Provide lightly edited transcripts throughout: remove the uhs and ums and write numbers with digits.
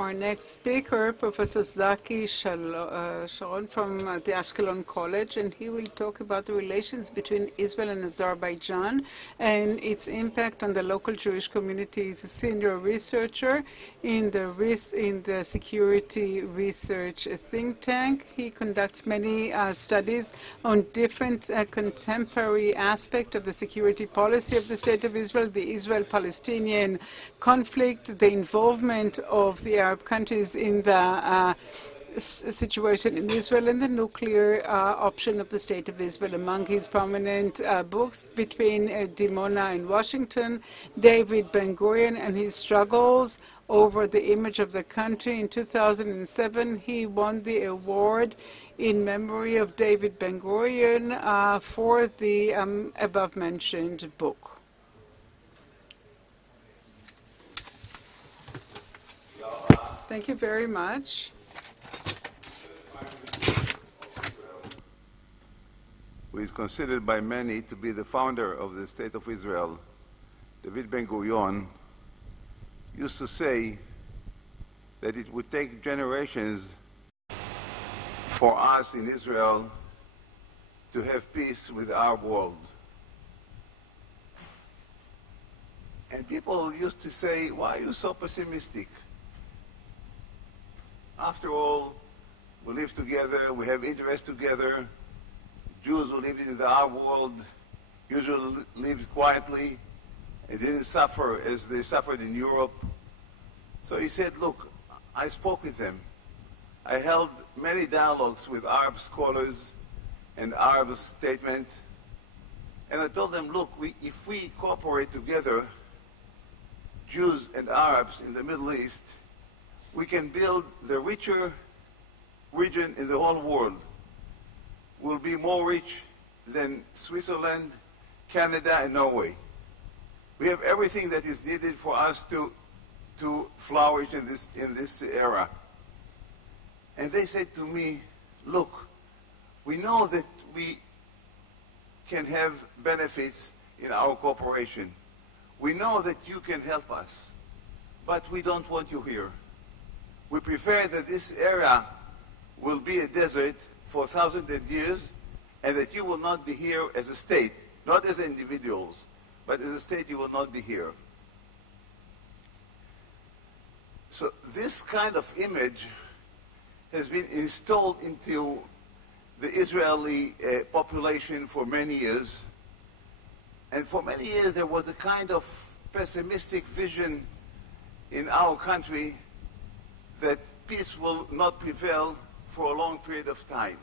Our next speaker, Professor Zaki Shalom from the Ashkelon College, and he will talk about the relations between Israel and Azerbaijan and its impact on the local Jewish community. He's a senior researcher in the security research think tank. He conducts many studies on different contemporary aspects of the security policy of the State of Israel, the Israel-Palestinian conflict, the involvement of the Arab countries in the situation in Israel, and the nuclear option of the State of Israel. Among his prominent books, Between Dimona and Washington, David Ben-Gurion and his struggles over the image of the country. In 2007, he won the award in memory of David Ben-Gurion for the above-mentioned book. Thank you very much. Who is considered by many to be the founder of the State of Israel, David Ben-Gurion, used to say that it would take generations for us in Israel to have peace with our world. And people used to say, why are you so pessimistic? After all, we live together, we have interests together. Jews who lived in the Arab world usually lived quietly and didn't suffer as they suffered in Europe. So he said, look, I spoke with them. I held many dialogues with Arab scholars and Arab statements. And I told them, look, if we cooperate together, Jews and Arabs in the Middle East, we can build the richer region in the whole world. We'll be more rich than Switzerland, Canada, and Norway. We have everything that is needed for us to flourish in this era. And they said to me, look, we know that we can have benefits in our cooperation. We know that you can help us, but we don't want you here. We prefer that this area will be a desert for thousands of years, and that you will not be here as a state, not as individuals, but as a state you will not be here. So this kind of image has been installed into the Israeli population for many years, and for many years there was a kind of pessimistic vision in our country that peace will not prevail for a long period of time.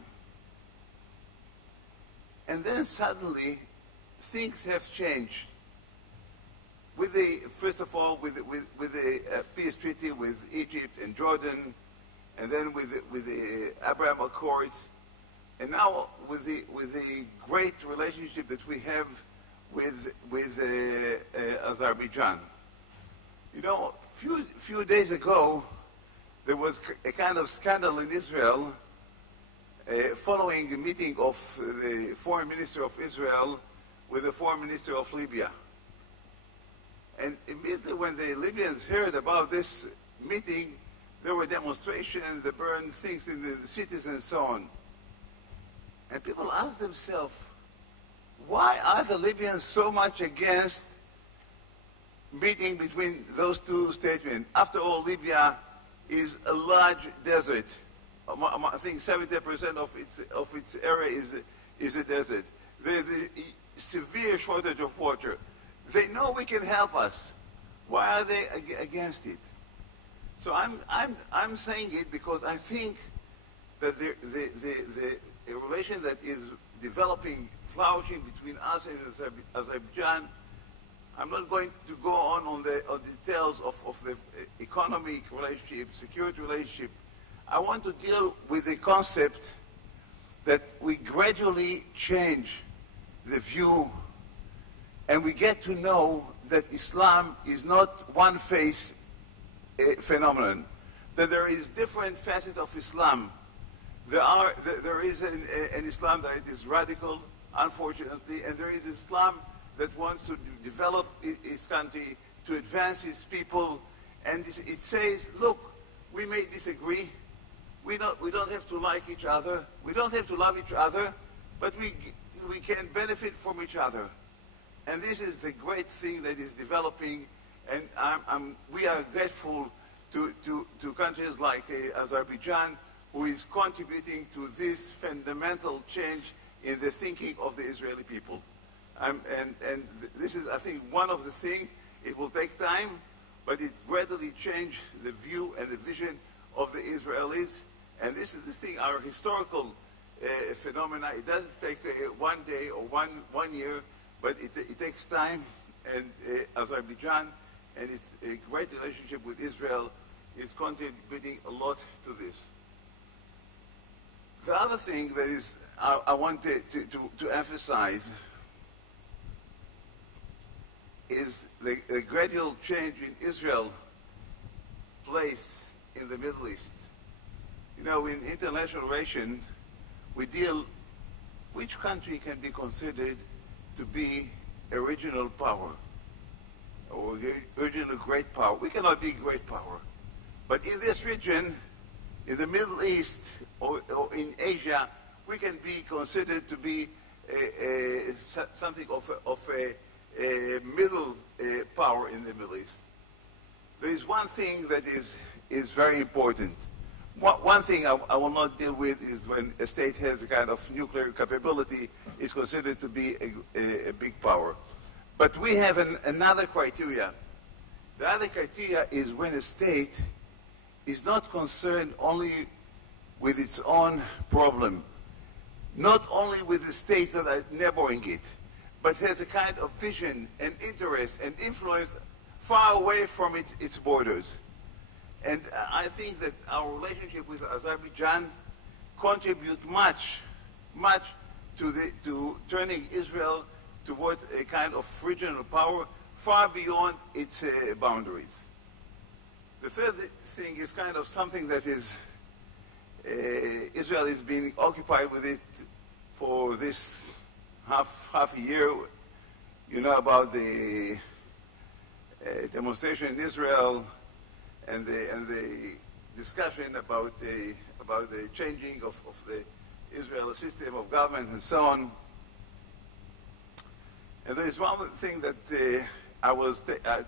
And then suddenly, things have changed. With first of all, with the peace treaty with Egypt and Jordan, and then with the Abraham Accords, and now with the great relationship that we have with Azerbaijan. You know, few days ago, there was a kind of scandal in Israel following a meeting of the foreign minister of Israel with the foreign minister of Libya. And immediately when the Libyans heard about this meeting, there were demonstrations, they burned things in the cities and so on. And people asked themselves, why are the Libyans so much against meeting between those two statements? After all, Libya is a large desert. I think 70% of its area is a desert. There's a severe shortage of water. They know we can help us. Why are they against it? So I'm saying it because I think that the relation that is developing, flourishing between us and Azerbaijan. I'm not going to go on the details of the economic relationship, security relationship. I want to deal with the concept that we gradually change the view and we get to know that Islam is not one-face phenomenon, that there is different facets of Islam. There is an Islam that is radical, unfortunately, and there is Islam that wants to develop its country, to advance its people, and it says, look, disagree. We don't have to like each other. We don't have to love each other, but we can benefit from each other. And this is the great thing that is developing, and we are grateful to countries like Azerbaijan, who is contributing to this fundamental change in the thinking of the Israeli people. And this is, I think, one of the things. It will take time, but it gradually changed the view and the vision of the Israelis. And this is the thing, our historical phenomena. It doesn't take one day or one year, but it takes time. And Azerbaijan and its great relationship with Israel is contributing a lot to this. The other thing that is I want to emphasize is the gradual change in Israel's place in the Middle East. You know, in international relations, we deal, which country can be considered to be a regional power or regional great power? We cannot be great power. But in this region, in the Middle East or in Asia, we can be considered to be something of a middle power in the Middle East. There is one thing that is very important. One thing I will not deal with is when a state has a kind of nuclear capability, is considered to be a big power. But we have another criteria. The other criteria is when a state is not concerned only with its own problem, not only with the states that are neighboring it, but has a kind of vision and interest and influence far away from its borders. And I think that our relationship with Azerbaijan contributes much to turning Israel towards a kind of regional power far beyond its boundaries. The third thing is kind of something that is, Israel is being occupied with it for this half a year. You know about the demonstration in Israel and the discussion about the changing of the Israeli system of government and so on. And there is one thing that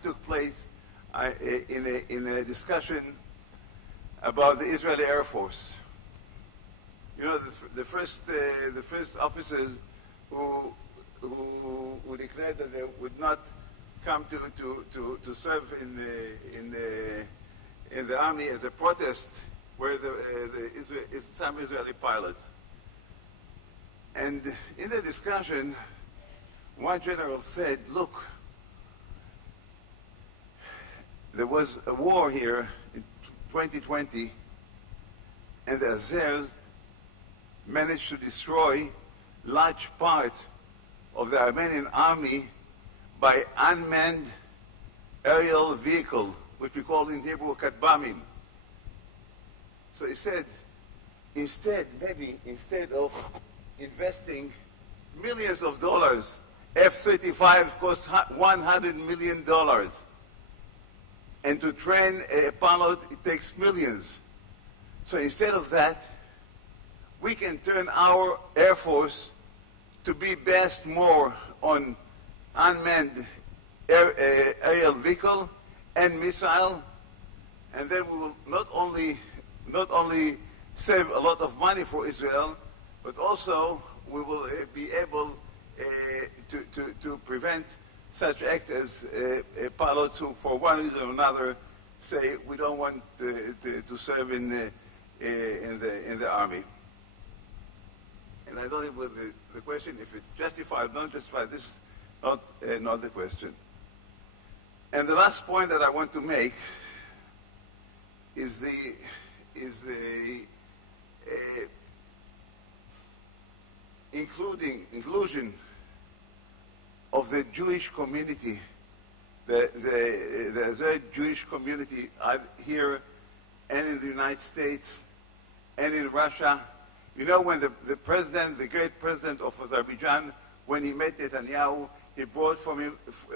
took place in a discussion about the Israeli Air Force. You know, the first officers who declared that they would not come to serve in the army as a protest were some Israeli pilots. And in the discussion, one general said, look, there was a war here in 2020, and the Azer managed to destroy large parts of the Armenian army by unmanned aerial vehicle, which we call in Hebrew katbamim. So he said, instead of investing millions of dollars, F-35 costs $100 million. And to train a pilot, it takes millions. So instead of that, we can turn our Air Force to be based more on unmanned aerial vehicle and missile, and then we will not only save a lot of money for Israel, but also we will be able to prevent such acts as pilots who, for one reason or another, say we don't want to serve in the army. And I don't think with the question if it's justified or not justified, this is not the question. And the last point that I want to make is the inclusion of the Jewish community, the Azeri Jewish community here and in the United States and in Russia. You know, when the great president of Azerbaijan, when he met Netanyahu, he brought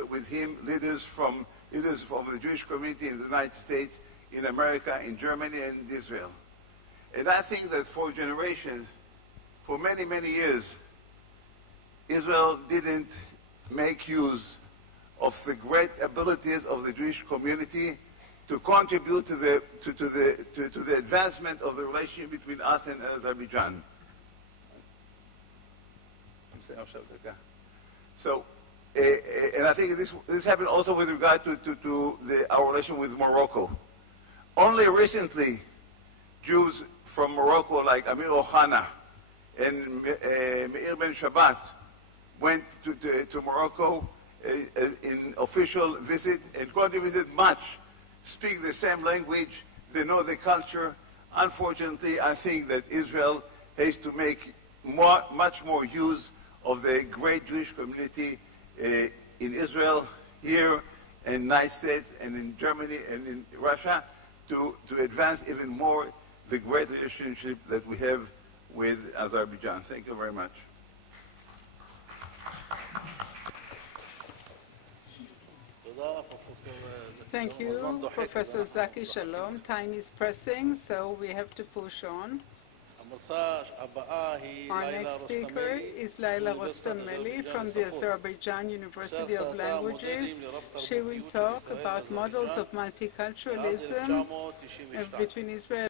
with him leaders from the Jewish community in the United States. in America, in Germany, and in Israel. And I think that for generations, for many, many years, Israel didn't make use of the great abilities of the Jewish community to contribute to the advancement of the relationship between us and Azerbaijan. So, and I think this happened also with regard to our relation with Morocco. Only recently, Jews from Morocco, like Amir Ohana and Meir Ben Shabbat, went to Morocco in official visit and contributed much, speak the same language, they know the culture. Unfortunately, I think that Israel has to make much more use of the great Jewish community in Israel, here in the United States, and in Germany, and in Russia, to advance even more the great relationship that we have with Azerbaijan. Thank you very much. Thank you, Professor Zaki Shalom. Time is pressing, so we have to push on. Our next speaker is Laila Rostameli from the Azerbaijan University of Languages. She will talk about models of multiculturalism between Israel